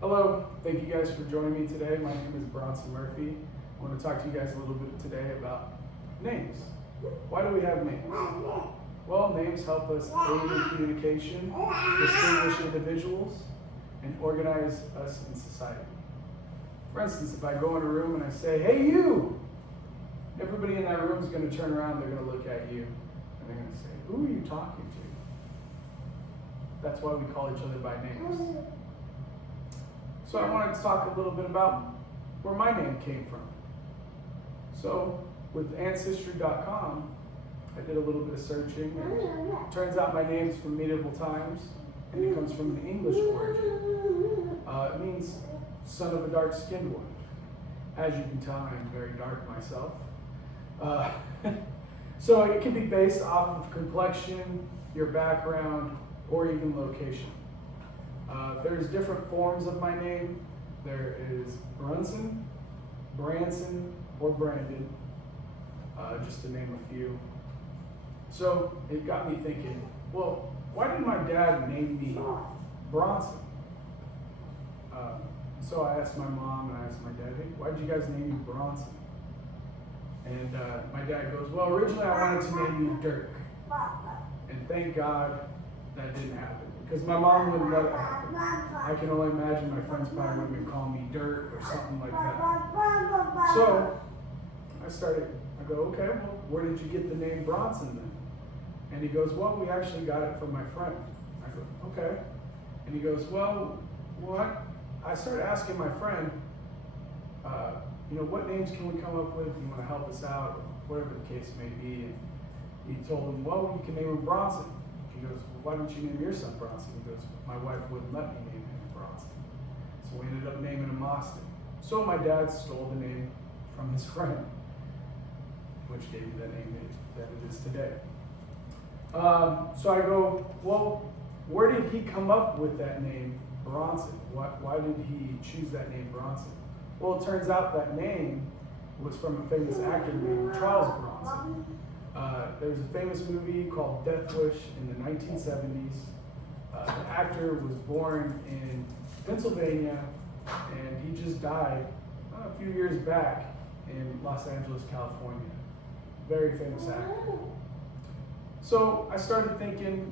Hello, thank you guys for joining me today. My name is Bronson Murphy. I want to talk to you guys a little bit today about names. Why do we have names? Well, names help us aid in communication, distinguish individuals, and organize us in society. For instance, if I go in a room and I say, "Hey, you!" everybody in that room is going to turn around, they're going to look at you, and they're going to say, "Who are you talking to?" That's why we call each other by names. So I wanted to talk a little bit about where my name came from. So with Ancestry.com, I did a little bit of searching, and it turns out my name's from medieval times, and it comes from an English origin. It means son of a dark-skinned one. As you can tell, I'm very dark myself. So it can be based off of complexion, your background, or even location. There's different forms of my name. There is Brunson, Branson, or Brandon, just to name a few. So it got me thinking, well, why did my dad name me Bronson? So I asked my mom and I asked my dad, "Hey, why did you guys name me Bronson?" And my dad goes, "Well, originally I wanted to name you Dirk." And thank God that didn't happen, because my mom wouldn't let it happen. I can only imagine my friends probably would have been calling me Dirt or something like that. So I go, "Okay, well, where did you get the name Bronson then?" And he goes, "Well, we actually got it from my friend." I go, "Okay." And he goes, "Well, what?" I started asking my friend, what names can we come up with? You want to help us out, or whatever the case may be. And he told him, "Well, you can name him Bronson." He goes, "Well, why don't you name your son Bronson?" He goes, "My wife wouldn't let me name him Bronson." So we ended up naming him Austin. So my dad stole the name from his friend, which gave me that name that it is today. So I go, well, where did he come up with that name Bronson? Why did he choose that name Bronson? Well, it turns out that name was from a famous actor named Charles Bronson. There was a famous movie called Death Wish in the 1970s. The actor was born in Pennsylvania, and he just died a few years back in Los Angeles, California. Very famous actor. So I started thinking,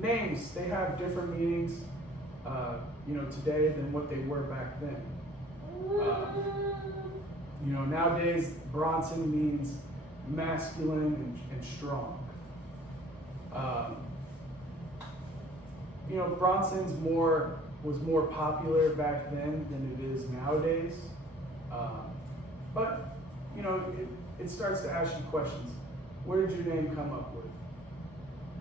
names, they have different meanings, today than what they were back then. Nowadays, Bronson means masculine and strong. Bronson's was more popular back then than it is nowadays. But it starts to ask you questions. Where did your name come up with?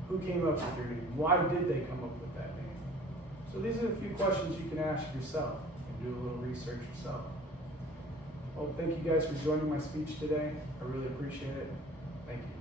Who came up with your name? Why did they come up with that name? So these are a few questions you can ask yourself and do a little research yourself. Well, thank you guys for joining my speech today. I really appreciate it. Thank you.